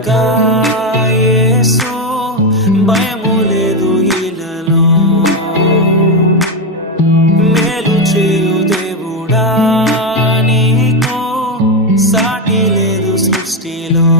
ఉండగా యేసు భయము లేదు ఇలలో. మేలు చేయు దేవుడా నీకు సాటి లేదు సృష్టిలో.